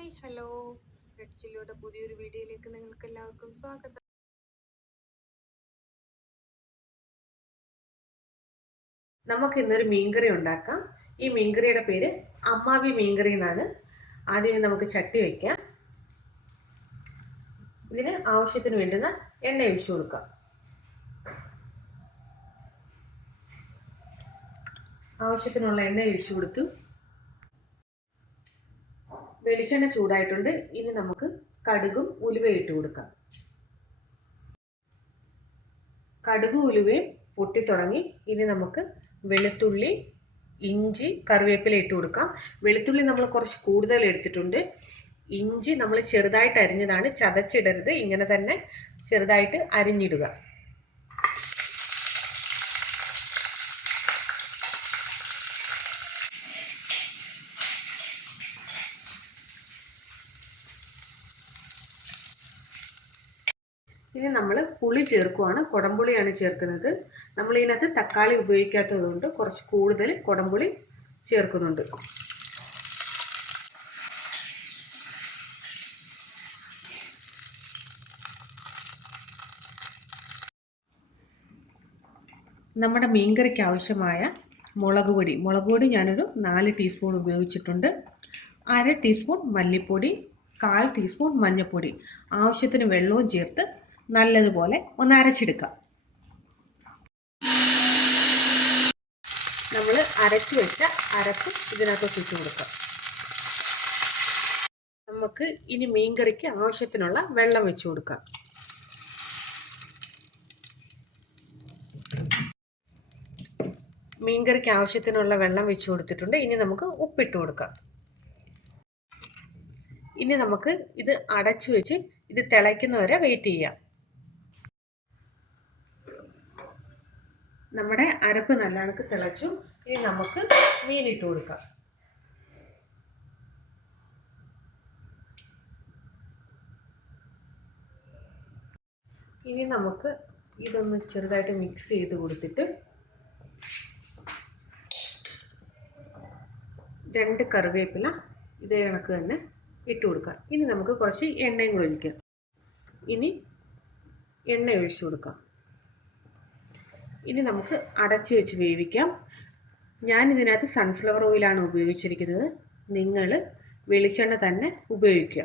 Hi hello, red ചില്ലിയുടെ പുതിയൊരു വീഡിയോയിലേക്ക് നിങ്ങൾക്ക് എല്ലാവർക്കും സ്വാഗതം. നമുക്ക് ഇന്നൊരു മീൻകറി ഉണ്ടാക്കാം. ഈ മീൻകറിയുടെ പേര് അമ്മാവി മീൻകറി എന്നാണ്. ആദ്യമേ നമുക്ക് ചട്ടി വയ്ക്കാം. ഇതിന് ആവശ്യത്തിന് വേണ്ടുന്ന എണ്ണ ഒഴിച്ചു കൊടുക്കാം. ആവശ്യത്തിനുള്ള എണ്ണ ഒഴിച്ചു കൊടുത്തു. വെളിച്ചെണ്ണ ചൂടായിട്ടുണ്ട്. ഇനി നമുക്ക് കടുകും ഉലുവയും ഇട്ട് കൊടുക്കാം. കടുകും ഉലുവയും പൊട്ടിത്തുടങ്ങി. ഇനി നമുക്ക് വെളുത്തുള്ളി, ഇഞ്ചി, കറിവേപ്പില ഇട്ട് കൊടുക്കാം. വെളുത്തുള്ളി നമ്മൾ കുറച്ച് കൂടുതൽ എടുത്തിട്ടുണ്ട്. ഇഞ്ചി നമ്മൾ ചെറുതായിട്ട് അരിഞ്ഞതാണ്, ചതച്ചിടരുത്, ഇങ്ങനെ തന്നെ ചെറുതായിട്ട് അരിഞ്ഞിടുക. ഇനി നമ്മൾ പുളി ചേർക്കുവാണ്. കുടംപുളിയാണ് ചേർക്കുന്നത്. നമ്മൾ ഇതിനകത്ത് തക്കാളി ഉപയോഗിക്കാത്തതുകൊണ്ട് കുറച്ച് കൂടുതൽ കുടംപുളി ചേർക്കുന്നുണ്ട്. നമ്മുടെ മീൻകറിക്ക് ആവശ്യമായ മുളക് പൊടി ഞാനൊരു 4 ടീസ്പൂൺ ഉപയോഗിച്ചിട്ടുണ്ട്. 1/2 ടീസ്പൂൺ മല്ലിപ്പൊടി, 1/4 ടീസ്പൂൺ മഞ്ഞൾപ്പൊടി, ആവശ്യത്തിന് വെള്ളവും ചേർത്ത് നല്ലതുപോലെ ഒന്ന് അരച്ചെടുക്കാം. നമ്മൾ അരച്ചു വെച്ച അരപ്പ് ഇതിനകത്ത് ഇട്ട് കൊടുക്കാം. നമുക്ക് ഇനി മീൻകറിക്ക് ആവശ്യത്തിനുള്ള വെള്ളം വെച്ച് കൊടുക്കാം. മീൻകറിക്ക് ആവശ്യത്തിനുള്ള വെള്ളം വെച്ച് കൊടുത്തിട്ടുണ്ട്. ഇനി നമുക്ക് ഉപ്പിട്ട് കൊടുക്കാം. ഇനി നമുക്ക് ഇത് അടച്ചു വെച്ച് ഇത് തിളയ്ക്കുന്നവരെ വെയിറ്റ് ചെയ്യാം. നമ്മുടെ അരപ്പ് നല്ല കണക്ക് തിളച്ചു. ഇനി നമുക്ക് മീനിട്ട് കൊടുക്കാം. ഇനി നമുക്ക് ഇതൊന്ന് ചെറുതായിട്ട് മിക്സ് ചെയ്ത് കൊടുത്തിട്ട് 2 കറിവേപ്പില ഇതേ കണക്ക് തന്നെ ഇട്ട് കൊടുക്കാം. ഇനി നമുക്ക് കുറച്ച് എണ്ണയും കൂടി ഒഴിക്കാം. ഇനി എണ്ണ ഒഴിച്ചു കൊടുക്കാം. ഇനി നമുക്ക് അടച്ചു വെച്ച് വേവിക്കാം. ഞാനിതിനകത്ത് സൺഫ്ലവർ ഓയിലാണ് ഉപയോഗിച്ചിരിക്കുന്നത്. നിങ്ങൾ വെളിച്ചെണ്ണ തന്നെ ഉപയോഗിക്കുക.